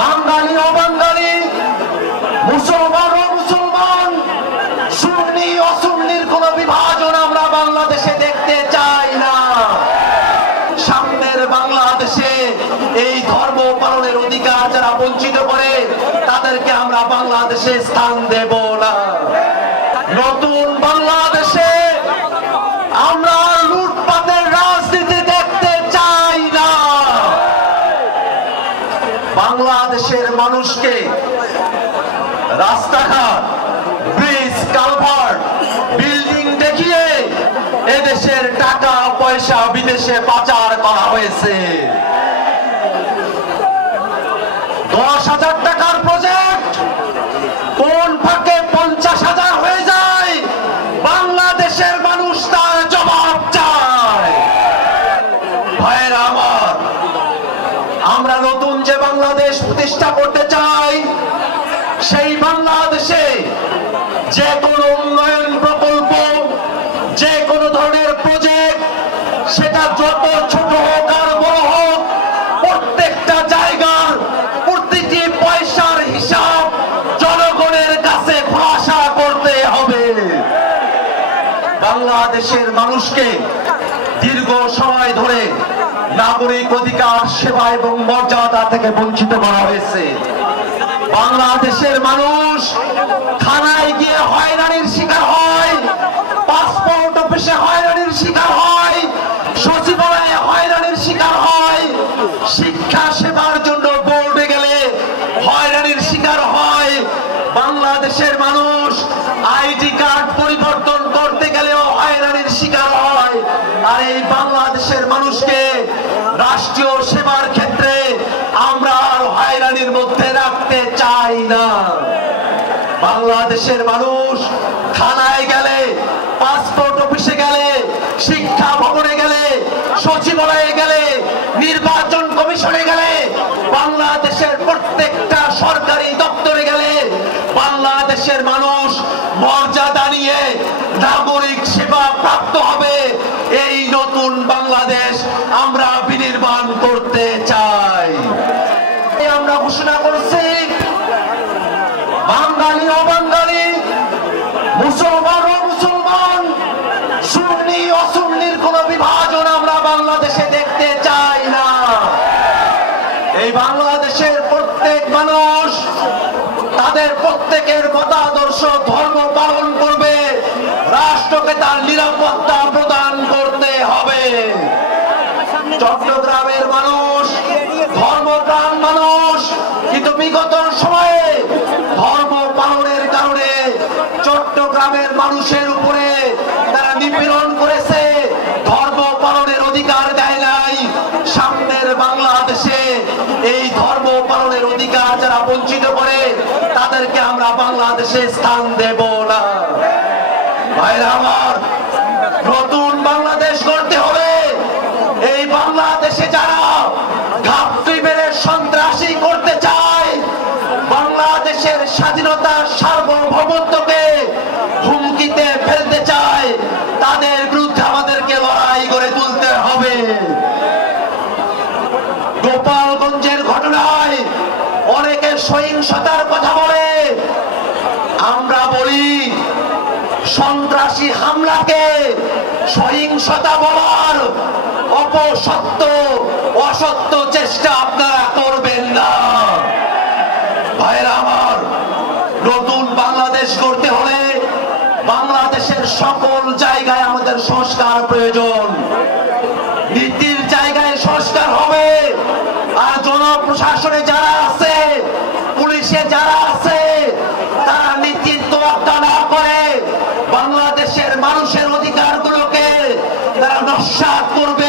বাঙালি ও বাঙালি, মুসলমান ও মুসলমান, সুন্নি অসুন্নির কোন বিভাজন আমরা বাংলাদেশে দেখতে চাই না। সামনের বাংলাদেশে এই ধর্ম পালনের অধিকার যারা বঞ্চিত করে তাদেরকে আমরা বাংলাদেশে স্থান দেব না। নতুন বাংলাদেশে আমরা লুটপাটের রাজনীতি দেখতে চাই না। বাংলাদেশের মানুষকে রাস্তাঘাট, ব্রিজ, কালভার্ট, বিল্ডিং দেখিয়ে এদেশের টাকা পয়সা বিদেশে পাচার করা হয়েছে। 10,000 টাকার প্রজেক্ট কোন ফাঁকে 50,000 হয়ে যায়, বাংলাদেশের মানুষ তার জবাব চায়। ভাইয়েরা আমার, আমরা নতুন যে বাংলাদেশ প্রতিষ্ঠা করতে চাই, সেই বাংলাদেশে যে কোনো উন্নয়ন প্রকল্প, যে কোনো ধরনের প্রজেক্ট, সেটা যত ছোট হোক আর বড় হোক, প্রত্যেকটা জায়গার প্রতিটি পয়সার হিসাব জনগণের কাছে খোলাসা করতে হবে। বাংলাদেশের মানুষকে দীর্ঘ সময় ধরে নাগরিক অধিকার, সেবা এবং মর্যাদা থেকে বঞ্চিত করা হয়েছে। বাংলাদেশের মানুষ থানায় গিয়ে হয়রানির শিকার হয়, পাসপোর্ট অফিসে হয়রানির শিকার হয়, সচিবালয়ে হয়রানির শিকার হয়, শিক্ষা সেবার জন্য বোর্ডে গেলে হয়রানির শিকার হয়। বাংলাদেশের মানুষ আইডি কার্ড পরিবর্তন করতে গেলেও হয়রানির শিকার হয়। আর এই বাংলাদেশের মানুষকে রাষ্ট্রীয় সেবার ক্ষেত্রে আমরা আর হয়রানির মধ্যে রাখতে চাই না। বাংলাদেশের মানুষ থানায় গেলে, পাসপোর্ট অফিসে গেলে, শিক্ষা ভবনে গেলে, সচিবালয়ে গেলে, নির্বাচন কমিশনে গেলে, বাংলাদেশের প্রত্যেকটা সরকারি দপ্তরে গেলে বাংলাদেশের মানুষ মর্যাদা নিয়ে নাগরিক সেবা প্রাপ্ত হবে। এই নতুন বাংলাদেশ আমরা বিনির্মাণ করতে চাই। আমরা ঘোষণা করছি, বাঙালি ও বাঙালি, মুসলমান ও মুসলমান, সুন্নি অসুন্নির কোন বিভাজন আমরা বাংলাদেশে দেখতে চাই না। এই বাংলাদেশের প্রত্যেক মানুষ তাদের প্রত্যেকের মতাদর্শ ধর্ম পালন করবে, রাষ্ট্রকে তার নিরাপত্তা প্রদান করতে হবে। চট্টগ্রামের মানুষ ধর্মপ্রাণ মানুষ, কিন্তু বিগত সময়ে ধর্ম পালনের কারণে চট্টগ্রামের মানুষের উপরে তারা নিপীড়ন করেছে, ধর্ম পালনের অধিকার দেয় নাই। সামনের বাংলাদেশে এই ধর্ম পালনের অধিকার যারা বঞ্চিত করে তাদেরকে আমরা বাংলাদেশে স্থান দেব না। ভাইরা আমার, নতুন বাংলাদেশ গড়তে হবে। এই বাংলাদেশে যারা ঘাপটি মেরে সন্ত্রাসী করতে চায়, বাংলাদেশের স্বাধীনতা সার্বভৌমত্বকে হুমকিতে ফেলতে চায়, তাদের বিরুদ্ধে আমাদেরকে লড়াই করে তুলতে হবে। গোপালগঞ্জের ঘটনায় অনেকে সহিংসতার কথা বলে, আমরা বলি সন্ত্রাসী হামলাকে সহিংসতা বলার অপসত্য, অসত্য চেষ্টা আপনারা করবেন না। ভাইরা আমার, নতুন বাংলাদেশ গড়তে হলে বাংলাদেশের সকল জায়গায় আমাদের সংস্কার প্রয়োজন। নীতির জায়গায় সংস্কার হবে, আর জনপ্রশাসনে যারা আছে, পুলিশে যারা আছে, তারা নীতির তোয়াক্কা না করে বাংলাদেশের মানুষের অধিকারগুলোকে তারা নস্যাৎ করবে।